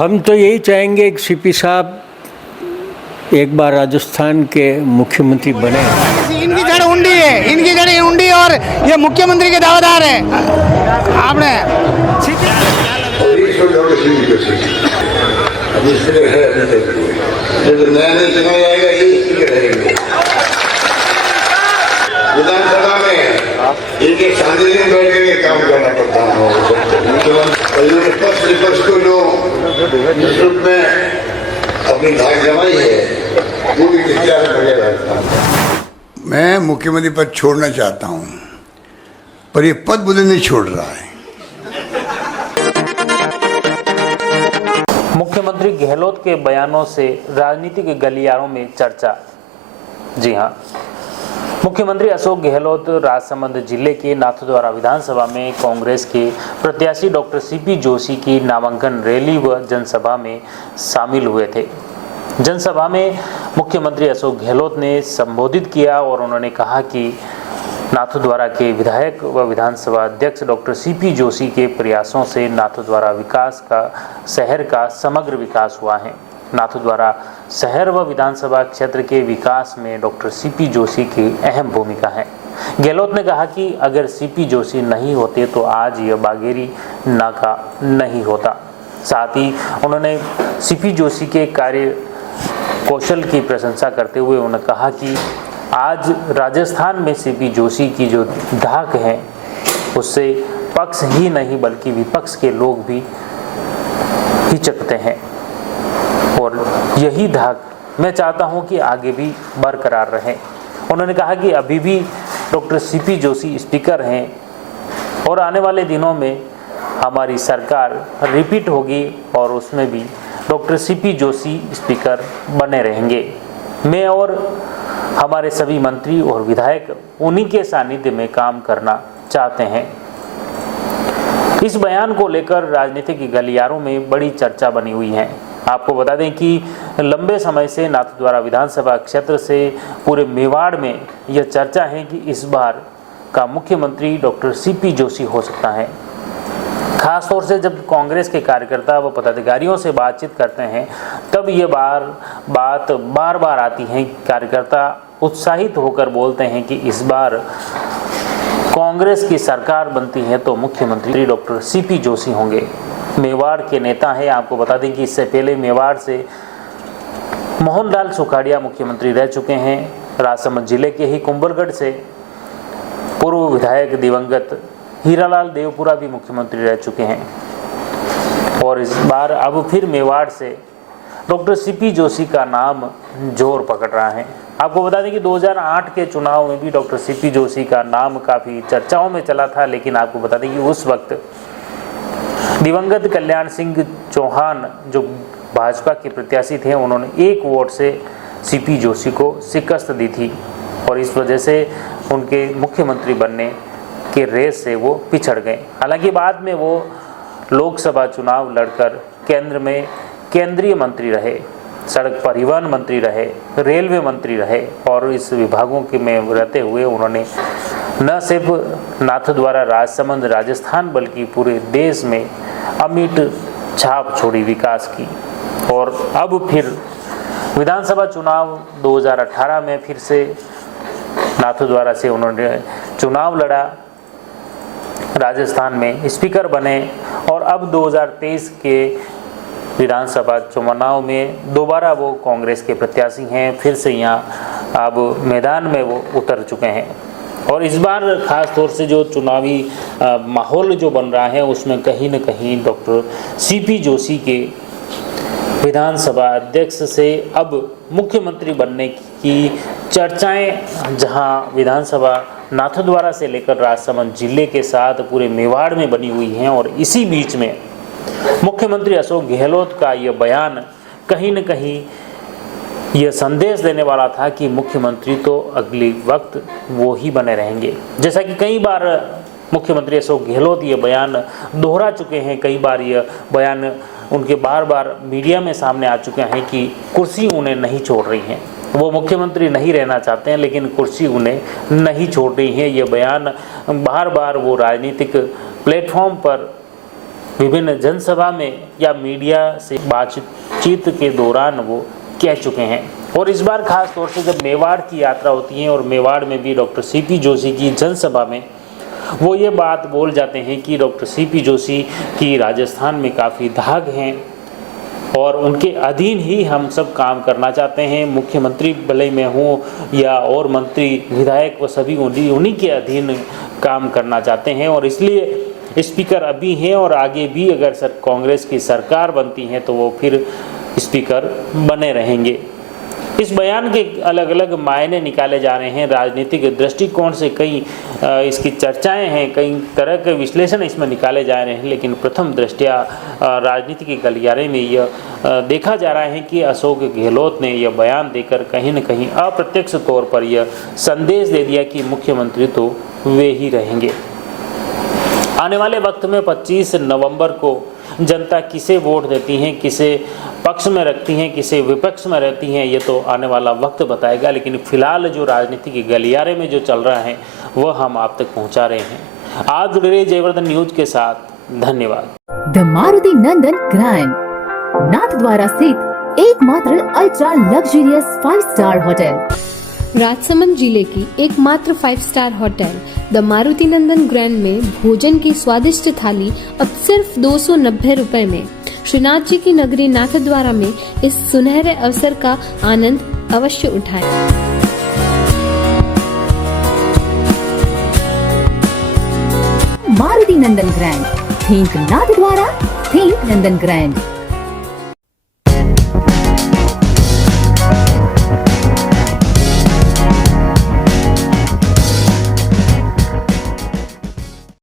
हम तो यही चाहेंगे कि सीपी साहब एक बार राजस्थान के मुख्यमंत्री बने। इनकी जड़ उंडी है, इनकी जड़ उंडी और ये मुख्यमंत्री के दावेदार है। आपने विधानसभा में एक एक शादी दिन बैठ के काम करना पड़ता है। पक्ष विपक्ष को जो जिस रूप में अपनी धाक जमाई है वो भी विचार बने रहता है। मैं मुख्यमंत्री पद छोड़ना चाहता हूं, पर ये पद मुझे नहीं छोड़ रहा है। मुख्यमंत्री गहलोत के बयानों से राजनीति के गलियारों में चर्चा। जी हां, मुख्यमंत्री अशोक गहलोत राजसमंद जिले के नाथद्वारा विधानसभा में कांग्रेस के प्रत्याशी डॉक्टर सीपी जोशी की नामांकन रैली व जनसभा में शामिल हुए थे। जनसभा में मुख्यमंत्री अशोक गहलोत ने संबोधित किया और उन्होंने कहा कि नाथद्वारा के विधायक व विधानसभा अध्यक्ष डॉक्टर सीपी जोशी के प्रयासों से नाथद्वारा विकास का शहर का समग्र विकास हुआ है। नाथद्वारा शहर व विधानसभा क्षेत्र के विकास में डॉक्टर सीपी जोशी की अहम भूमिका है। गहलोत ने कहा कि अगर सीपी जोशी नहीं होते तो आज यह बागेरी नाका नहीं होता। साथ ही उन्होंने सीपी जोशी के कार्य कौशल की प्रशंसा करते हुए उन्होंने कहा कि आज राजस्थान में सीपी जोशी की जो धाक है उससे पक्ष ही नहीं बल्कि विपक्ष के लोग भी हिचकते हैं और यही धाक मैं चाहता हूं कि आगे भी बरकरार रहे। उन्होंने कहा कि अभी भी डॉक्टर सीपी जोशी स्पीकर हैं और आने वाले दिनों में हमारी सरकार रिपीट होगी और उसमें भी डॉक्टर सीपी जोशी स्पीकर बने रहेंगे। मैं और हमारे सभी मंत्री और विधायक उन्हीं के सानिध्य में काम करना चाहते हैं। इस बयान को लेकर राजनीतिक गलियारों में बड़ी चर्चा बनी हुई है। आपको बता दें कि लंबे समय से नाथद्वारा विधानसभा क्षेत्र से पूरे मेवाड़ में यह चर्चा है कि इस बार का मुख्यमंत्री डॉक्टर सीपी जोशी हो सकता है। खासतौर से जब कांग्रेस के कार्यकर्ता व पदाधिकारियों से बातचीत करते हैं तब ये बात बार बार आती है। कार्यकर्ता उत्साहित होकर बोलते हैं कि इस बार कांग्रेस की सरकार बनती है तो मुख्यमंत्री डॉक्टर सीपी जोशी होंगे। मेवाड़ के नेता हैं। आपको बता दें कि इससे पहले मेवाड़ से मोहनलाल सुखाड़िया मुख्यमंत्री रह चुके हैं। राजसमंद जिले के ही कुंभलगढ़ से पूर्व विधायक दिवंगत हीरालाल देवपुरा भी मुख्यमंत्री रह चुके हैं और इस बार अब फिर मेवाड़ से डॉक्टर सीपी जोशी का नाम जोर पकड़ रहा है। आपको बता दें कि 2008 के चुनाव में भी डॉक्टर सीपी जोशी का नाम काफी चर्चाओं में चला था, लेकिन आपको बता दें कि उस वक्त दिवंगत कल्याण सिंह चौहान जो भाजपा के प्रत्याशी थे उन्होंने 1 वोट से सीपी जोशी को शिकस्त दी थी और इस वजह से उनके मुख्यमंत्री बनने के रेस से वो पिछड़ गए। हालांकि बाद में वो लोकसभा चुनाव लड़कर केंद्र में केंद्रीय मंत्री रहे, सड़क परिवहन मंत्री रहे, रेलवे मंत्री रहे और इस विभागों के में रहते हुए उन्होंने न सिर्फ नाथद्वारा राजसमंद राजस्थान बल्कि पूरे देश में अमिट छाप छोड़ी विकास की। और अब फिर विधानसभा चुनाव 2018 में फिर से नाथद्वारा से उन्होंने चुनाव लड़ा, राजस्थान में स्पीकर बने और अब 2023 के विधानसभा चुनाव में दोबारा वो कांग्रेस के प्रत्याशी हैं। फिर से यहाँ अब मैदान में वो उतर चुके हैं और इस बार खास तौर से जो चुनावी माहौल जो बन रहा है उसमें कहीं न कहीं डॉक्टर सीपी जोशी के विधानसभा अध्यक्ष से अब मुख्यमंत्री बनने की चर्चाएं जहां विधानसभा नाथद्वारा से लेकर राजसमंद जिले के साथ पूरे मेवाड़ में बनी हुई हैं और इसी बीच में मुख्यमंत्री अशोक गहलोत का यह बयान कहीं न कहीं यह संदेश देने वाला था कि मुख्यमंत्री तो अगले वक्त वो ही बने रहेंगे। जैसा कि कई बार मुख्यमंत्री अशोक गहलोत ये बयान दोहरा चुके हैं, कई बार यह बयान उनके बार बार मीडिया में सामने आ चुके हैं कि कुर्सी उन्हें नहीं छोड़ रही है, वो मुख्यमंत्री नहीं रहना चाहते हैं लेकिन कुर्सी उन्हें नहीं छोड़ रही है। ये बयान बार बार वो राजनीतिक प्लेटफॉर्म पर विभिन्न जनसभा में या मीडिया से बातचीत के दौरान वो कह चुके हैं। और इस बार खास तौर से जब मेवाड़ की यात्रा होती है और मेवाड़ में भी डॉक्टर सीपी जोशी की जनसभा में वो ये बात बोल जाते हैं कि डॉक्टर सीपी जोशी की राजस्थान में काफ़ी धाक हैं और उनके अधीन ही हम सब काम करना चाहते हैं। मुख्यमंत्री भले मैं हूँ या और मंत्री विधायक वो सभी उन्हीं के अधीन काम करना चाहते हैं और इसलिए स्पीकर अभी हैं और आगे भी अगर कांग्रेस की सरकार बनती है तो वो फिर स्पीकर बने रहेंगे। इस बयान के अलग अलग मायने निकाले जा रहे हैं। राजनीतिक दृष्टिकोण से कई इसकी चर्चाएं हैं, कई तरह के विश्लेषण इसमें निकाले जा रहे हैं, लेकिन प्रथम दृष्टया राजनीति के गलियारे में यह देखा जा रहा है कि अशोक गहलोत ने यह बयान देकर कहीं न कहीं अप्रत्यक्ष तौर पर यह संदेश दे दिया कि मुख्यमंत्री तो वे ही रहेंगे। आने वाले वक्त में 25 नवंबर को जनता किसे वोट देती है, किसे पक्ष में रखती हैं, किसे विपक्ष में रहती हैं, ये तो आने वाला वक्त बताएगा। लेकिन फिलहाल जो राजनीति के गलियारे में जो चल रहा है वह हम आप तक पहुंचा रहे हैं। आप जुड़े रहिए जयवर्धन न्यूज के साथ। धन्यवाद। The Maruti Nandan grand Nathdwara स्थित एकमात्र ultra luxurious 5 star hotel, Rajsamand जिले की एकमात्र 5 star hotel the Maruti Nandan grand में भोजन की स्वादिष्ट थाली अब सिर्फ 290 रुपए में। श्रीनाथ जी की नगरी नाथद्वारा में इस सुनहरे अवसर का आनंद अवश्य उठाएं। मारुति नंदन ग्रैंड, थिंक नाथद्वारा, थिंक नंदन ग्रैंड।